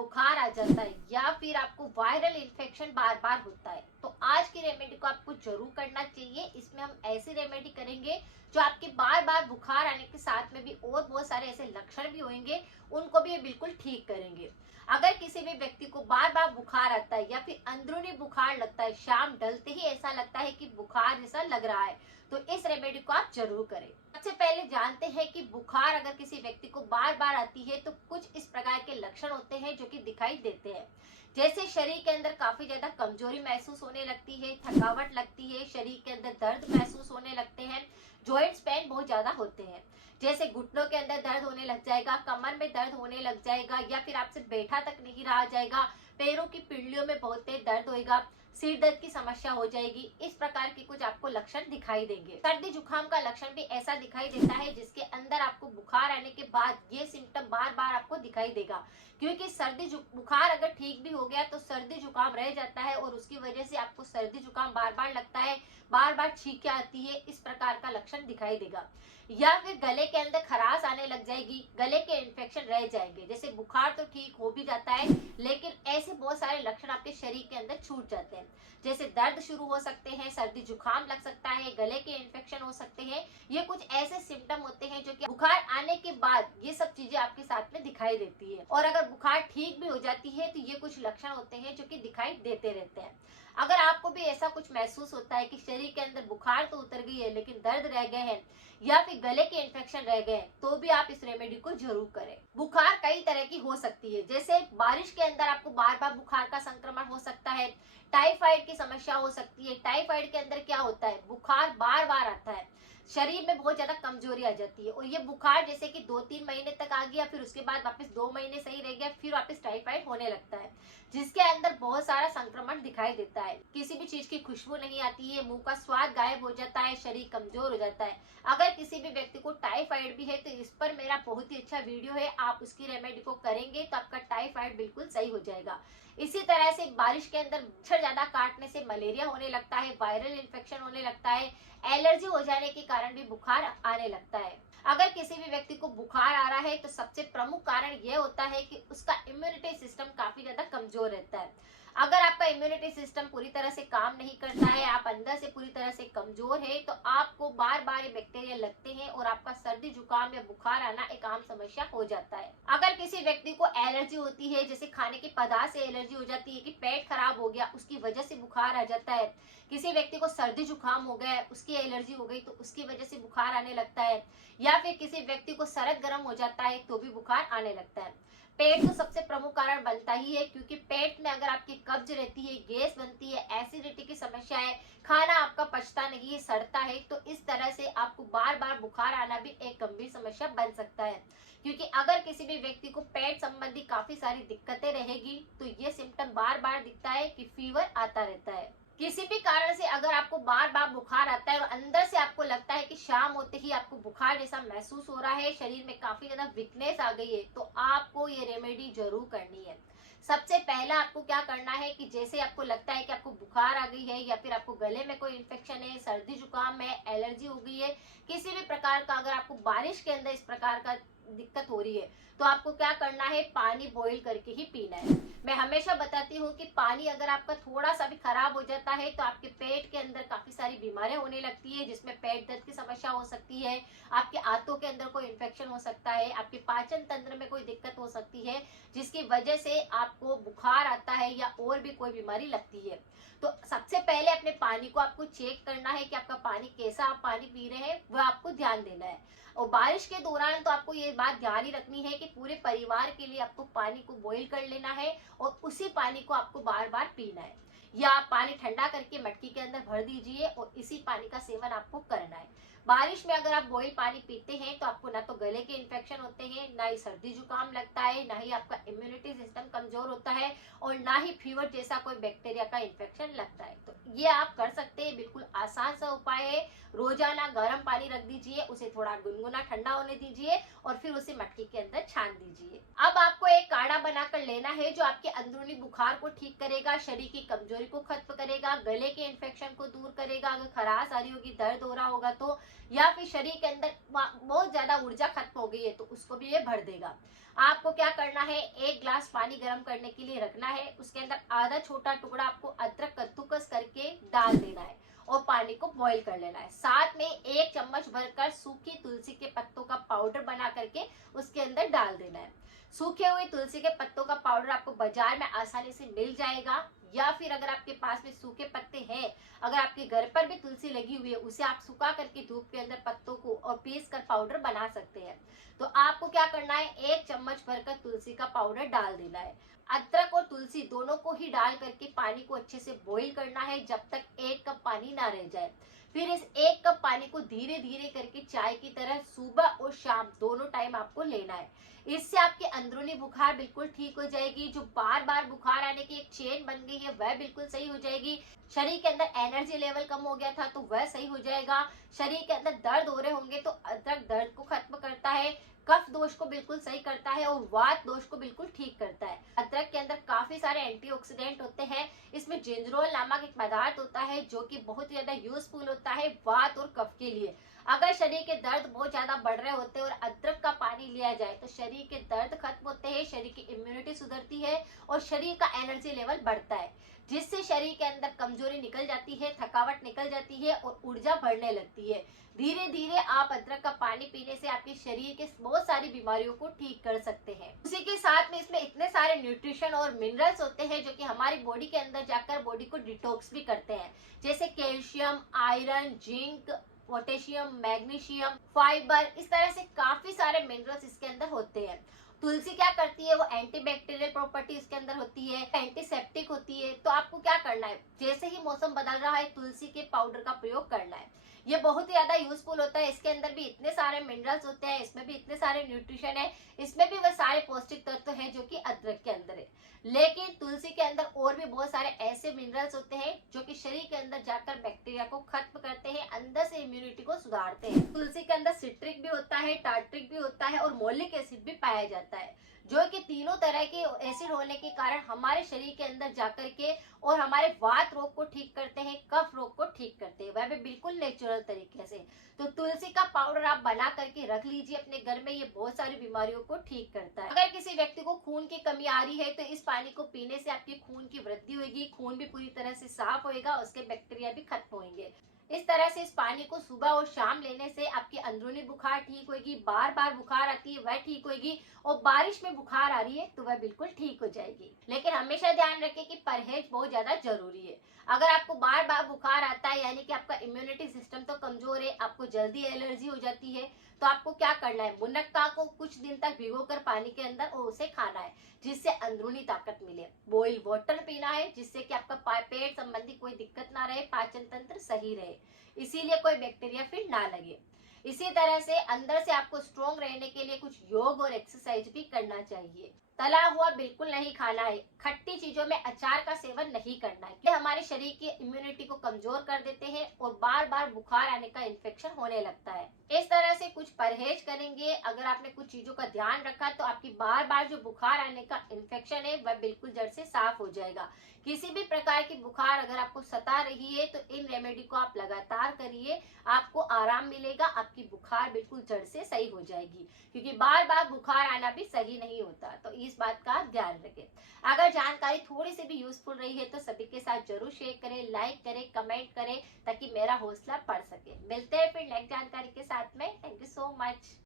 बुखार आ जाता है या फिर आपको वायरल इन्फेक्शन बार बार होता है, तो आज की रेमेडी को आपको जरूर करना चाहिए। इसमें हम ऐसी रेमेडी करेंगे जो आपके बार बार बुखार आने के साथ में भी और बहुत सारे ऐसे लक्षण भी होंगे, उनको भी ये बिल्कुल ठीक करेंगे। अगर किसी भी व्यक्ति को बार बार बुखार आता है या फिर अंदरूनी बुखार लगता है, शाम ढलते ही ऐसा लगता है कि बुखार जैसा लग रहा है, तो इस रेमेडी को आप जरूर करें। सबसे पहले जानते हैं कि बुखार अगर किसी व्यक्ति को बार बार आती है तो कुछ इस प्रकार के लक्षण होते हैं जो कि दिखाई देते हैं। जैसे शरीर के अंदर काफी ज्यादा कमजोरी महसूस होने लगती है, थकावट लगती है, शरीर के अंदर दर्द महसूस होने लगते हैं, जॉइंट्स पेन बहुत ज्यादा होते हैं। जैसे घुटनों के अंदर दर्द होने लग जाएगा, कमर में दर्द होने लग जाएगा या फिर आपसे बैठा तक नहीं रहा जाएगा, पैरों की पिंडलियों में बहुत तेज दर्द होएगा, सिर दर्द की समस्या हो जाएगी। इस प्रकार के कुछ आपको लक्षण दिखाई देंगे। सर्दी जुकाम का लक्षण भी ऐसा दिखाई देता है जिसके अंदर आपको बुखार आने के बाद ये सिम्टम बार बार आपको दिखाई देगा, क्योंकि बुखार अगर ठीक भी हो गया तो सर्दी जुकाम रह जाता है और उसकी वजह से आपको सर्दी जुकाम बार बार लगता है, बार बार छींकें आती है। इस प्रकार का लक्षण दिखाई देगा। या फिर गले के अंदर खराश आने लग जाएगी, गले के इन्फेक्शन रह जाएंगे। जैसे बुखार तो ठीक हो भी जाता है, लेकिन ऐसे बहुत सारे लक्षण आपके शरीर के अंदर छूट जाते हैं। जैसे दर्द शुरू हो सकते हैं, सर्दी जुकाम लग सकता है, गले के इन्फेक्शन हो सकते हैं। ये कुछ ऐसे सिम्टम होते हैं जो कि बुखार आने के बाद ये सब चीजें आपके साथ में दिखाई देती है। और अगर बुखार ठीक भी हो जाती है तो ये कुछ लक्षण होते हैं जो कि दिखाई देते रहते हैं। अगर आपको भी ऐसा कुछ महसूस होता है कि शरीर के अंदर बुखार तो उतर गई है लेकिन दर्द रह गए हैं या फिर गले के इन्फेक्शन रह गए, तो भी आप इस रेमेडी को जरूर करें। बुखार कई तरह की हो सकती है। जैसे बारिश के अंदर आपको बार बार बुखार का संक्रमण हो सकता है, टाइफाइड की समस्या हो सकती है। टाइफाइड के अंदर क्या होता है, बुखार बार बार आता है, शरीर में बहुत ज्यादा कमजोरी आ जाती है और ये बुखार जैसे कि 2-3 महीने तक आ गया, फिर उसके बाद वापस 2 महीने सही रह गया, फिर वापस टाइफाइड होने लगता है, जिसके अंदर बहुत सारा संक्रमण दिखाई देता है। किसी भी चीज की खुशबू नहीं आती है, मुंह का स्वाद गायब हो जाता है, शरीर कमजोर हो जाता है। अगर किसी भी व्यक्ति को टाइफाइड भी है तो इस पर मेरा बहुत ही अच्छा वीडियो है, आप उसकी रेमेडी को करेंगे तो आपका टाइफाइड बिल्कुल सही हो जाएगा। इसी तरह से बारिश के अंदर मच्छर ज्यादा काटने से मलेरिया होने लगता है, वायरल इन्फेक्शन होने लगता है, एलर्जी हो जाने के कारण भी बुखार आने लगता है। अगर किसी भी व्यक्ति को बुखार आ रहा है तो सबसे प्रमुख कारण यह होता है कि उसका इम्यूनिटी सिस्टम काफी ज्यादा कमजोर रहता है। अगर आपका इम्यूनिटी सिस्टम पूरी तरह से काम नहीं करता है, आप अंदर से पूरी तरह से कमजोर है, तो आपको बार बार ये बैक्टीरिया लगते हैं और आपका सर्दी जुकाम या बुखार आना एक आम समस्या हो जाता है। अगर किसी व्यक्ति को एलर्जी होती है, जैसे खाने के पदार्थ से एलर्जी हो जाती है कि पेट खराब हो गया उसकी वजह से बुखार आ जाता है, किसी व्यक्ति को सर्दी जुकाम हो गया, उसकी एलर्जी हो गई तो उसकी वजह से बुखार आने लगता है, या फिर किसी व्यक्ति को सरद गर्म हो जाता है तो भी बुखार आने लगता है। पेट तो सबसे प्रमुख कारण बनता ही है, क्योंकि पेट में अगर आपकी कब्ज रहती है, गैस बनती है, एसिडिटी की समस्या है, खाना आपका पचता नहीं है, सड़ता है, तो इस तरह से आपको बार बार बुखार आना भी एक गंभीर समस्या बन सकता है। क्योंकि अगर किसी भी व्यक्ति को पेट संबंधी काफी सारी दिक्कतें रहेगी तो ये सिम्टम बार बार दिखता है कि फीवर आता रहता है। किसी भी कारण से अगर आपको बार बार बुखार आता है और अंदर से आपको लगता है कि शाम होते ही आपको बुखार जैसा महसूस हो रहा है, शरीर में काफी ज्यादा वीकनेस आ गई है, तो आपको ये रेमेडी जरूर करनी है। सबसे पहला आपको क्या करना है कि जैसे आपको लगता है कि आपको बुखार आ गई है या फिर आपको गले में कोई इन्फेक्शन है, सर्दी जुकाम है, एलर्जी हो गई है, किसी भी प्रकार का अगर आपको बारिश के अंदर इस प्रकार का दिक्कत हो रही है, तो आपको क्या करना है, पानी बॉईल करके ही पीना है। मैं हमेशा बताती हूँ कि पानी अगर आपका थोड़ा सा भी खराब हो जाता है तो आपके पेट के अंदर काफी सारी बीमारियां होने लगती है, जिसमें पेट दर्द की समस्या हो सकती है, आपके आंतों के अंदर कोई इन्फेक्शन हो सकता है, आपके पाचन तंत्र में कोई दिक्कत हो सकती है, जिसकी वजह से आपको बुखार आता है या और भी कोई बीमारी लगती है। तो सबसे पहले अपने पानी को आपको चेक करना है कि आपका पानी कैसा आप पानी पी रहे हैं, वह आपको ध्यान देना है। और बारिश के दौरान तो आपको ये बात ध्यान ही रखनी है कि पूरे परिवार के लिए आपको पानी को बॉईल कर लेना है और उसी पानी को आपको बार बार पीना है, या आप पानी ठंडा करके मटकी के अंदर भर दीजिए और इसी पानी का सेवन आपको करना है। बारिश में अगर आप बॉईल पानी पीते हैं तो आपको ना तो गले के इन्फेक्शन होते हैं, ना ही सर्दी जुकाम लगता है, ना ही आपका इम्यूनिटी सिस्टम कमजोर होता है और ना ही फीवर जैसा कोई बैक्टीरिया का इन्फेक्शन लगता है। तो ये आप कर सकते हैं, बिल्कुल आसान सा उपाय है। रोजाना गर्म पानी रख दीजिए, उसे थोड़ा गुनगुना ठंडा होने दीजिए और फिर उसे मटकी के अंदर छान दीजिए। अब आपको एक काढ़ा बनाकर लेना है जो आपके अंदरूनी बुखार को ठीक करेगा, शरीर की कमजोरी को खत्म करेगा, गले के इन्फेक्शन को दूर करेगा, अगर खराश आ रही होगी, दर्द हो रहा होगा तो, या फिर शरीर के अंदर बहुत ज्यादा ऊर्जा खत्म हो गई है तो उसको भी ये भर देगा। आपको क्या करना है, 1 ग्लास पानी गर्म करने के लिए रखना है, उसके अंदर आधा छोटा टुकड़ा आपको अदरक कद्दूकस करके डाल देना है और पानी को बॉईल कर लेना है। साथ में 1 चम्मच भरकर सूखी तुलसी के पत्तों का पाउडर बना करके उसके अंदर डाल देना है। सूखे हुए तुलसी के पत्तों का पाउडर आपको बाजार में आसानी से मिल जाएगा, या फिर अगर आपके पास में सूखे पत्ते हैं, अगर आपके घर पर भी तुलसी लगी हुई है, उसे आप सुखा करके धूप के अंदर पत्तों को और पीस कर पाउडर बना सकते हैं। तो आपको क्या करना है, 1 चम्मच भरकर तुलसी का पाउडर डाल देना है। अदरक और तुलसी दोनों को ही डाल करके पानी को अच्छे से बॉईल करना है जब तक 1 कप पानी ना रह जाए। फिर इस 1 कप पानी को धीरे धीरे करके चाय की तरह सुबह और शाम दोनों टाइम आपको लेना है। इससे आपके अंदरूनी बुखार बिल्कुल ठीक हो जाएगी, जो बार बार बुखार आने की एक चेन बन गई है वह बिल्कुल सही हो जाएगी, शरीर के अंदर एनर्जी लेवल कम हो गया था तो वह सही हो जाएगा, शरीर के अंदर दर्द हो रहे होंगे तो अदरक दर्द को खत्म करता है, कफ दोष को बिल्कुल सही करता है और वात दोष को बिल्कुल ठीक करता है। अदरक के अंदर काफी सारे एंटीऑक्सीडेंट होते हैं, इसमें जिंजरोल नामक एक पदार्थ होता है जो कि बहुत ही ज्यादा यूजफुल होता है वात और कफ के लिए। अगर शरीर के दर्द बहुत ज्यादा बढ़ रहे होते हैं और अदरक का पानी लिया जाए तो शरीर के दर्द खत्म होते हैं, शरीर की इम्यूनिटी सुधरती है और शरीर का एनर्जी लेवल बढ़ता है, जिससे शरीर के अंदर कमजोरी निकल जाती है, थकावट निकल जाती है और ऊर्जा बढ़ने लगती है। धीरे धीरे आप अदरक का पानी पीने से आपके शरीर के बहुत सारी बीमारियों को ठीक कर सकते हैं। उसी के साथ में इसमें इतने सारे न्यूट्रिशन और मिनरल्स होते हैं जो कि हमारी बॉडी के अंदर जाकर बॉडी को डिटॉक्स भी करते हैं, जैसे calcium, iron, zinc, potassium, magnesium, fibre, इस तरह से काफी सारे मिनरल्स इसके अंदर होते हैं। तुलसी क्या करती है, वो एंटीबैक्टीरियल प्रॉपर्टी इसके अंदर होती है, एंटीसेप्टिक होती है। तो आपको क्या करना है, जैसे ही मौसम बदल रहा है तुलसी के पाउडर का प्रयोग करना है, ये बहुत ही ज्यादा यूजफुल होता है। इसके अंदर भी इतने सारे मिनरल्स होते हैं, इसमें भी इतने सारे न्यूट्रिशन है, इसमें भी वह सारे पौष्टिक तत्व हैं जो कि अदरक के अंदर है। लेकिन तुलसी के अंदर और भी बहुत सारे ऐसे मिनरल्स होते हैं जो कि शरीर के अंदर जाकर बैक्टीरिया को खत्म करते हैं, अंदर से इम्यूनिटी को सुधारते हैं। तुलसी के अंदर सिट्रिक भी होता है, टार्ट्रिक भी होता है और मौलिक एसिड भी पाया जाता है, जो कि तीनों तरह के एसिड होने के कारण हमारे शरीर के अंदर जाकर के और हमारे वात रोग को ठीक करते हैं, कफ रोग को ठीक करते हैं, वह भी बिल्कुल नेचुरल तरीके से। तो तुलसी का पाउडर आप बना करके रख लीजिए अपने घर में, ये बहुत सारी बीमारियों को ठीक करता है। अगर किसी व्यक्ति को खून की कमी आ रही है तो इस पानी को पीने से आपके खून की वृद्धि होगी, खून भी पूरी तरह से साफ होएगा, उसके बैक्टीरिया भी खत्म होंगे। इस तरह से इस पानी को सुबह और शाम लेने से आपकी अंदरूनी बुखार ठीक होगी, बार बार बुखार आती है वह ठीक होगी, और बारिश में बुखार आ रही है तो वह बिल्कुल ठीक हो जाएगी। लेकिन हमेशा ध्यान रखें कि परहेज बहुत ज्यादा जरूरी है। अगर आपको बार बार बुखार आता है यानी कि आपका इम्यूनिटी सिस्टम तो कमजोर है, आपको जल्दी एलर्जी हो जाती है, तो आपको क्या करना है, मुनक्का को कुछ दिन तक भिगोकर पानी के अंदर और उसे खाना है, जिससे अंदरूनी ताकत मिले। बॉइल वाटर पीना है जिससे कि आपका पेट संबंधी कोई दिक्कत ना रहे, पाचन तंत्र सही रहे, इसीलिए कोई बैक्टीरिया फिर ना लगे। इसी तरह से अंदर से आपको स्ट्रॉन्ग रहने के लिए कुछ योग और एक्सरसाइज भी करना चाहिए। तला हुआ बिल्कुल नहीं खाना है, खट्टी चीजों में अचार का सेवन नहीं करना है, ये हमारे शरीर की इम्यूनिटी को कमजोर कर देते हैं और बार बार बुखार आने का इन्फेक्शन होने लगता है। इस तरह से कुछ परहेज करेंगे, अगर आपने कुछ चीजों का ध्यान रखा तो आपकी बार बार जो बुखार आने का इन्फेक्शन है वह बिल्कुल जड़ से साफ हो जाएगा। किसी भी प्रकार की बुखार अगर आपको सता रही है तो इन रेमेडी को आप लगातार करिए, आपको आराम मिलेगा, आपकी बुखार बिल्कुल जड़ से सही हो जाएगी, क्योंकि बार बार बुखार आना भी सही नहीं होता। तो इस बात का ध्यान रखें। अगर जानकारी थोड़ी सी भी यूजफुल रही है तो सभी के साथ जरूर शेयर करें, लाइक करें, कमेंट करें, ताकि मेरा हौसला बढ़ सके। मिलते हैं फिर नेक्स्ट जानकारी के साथ में। Thank you so much.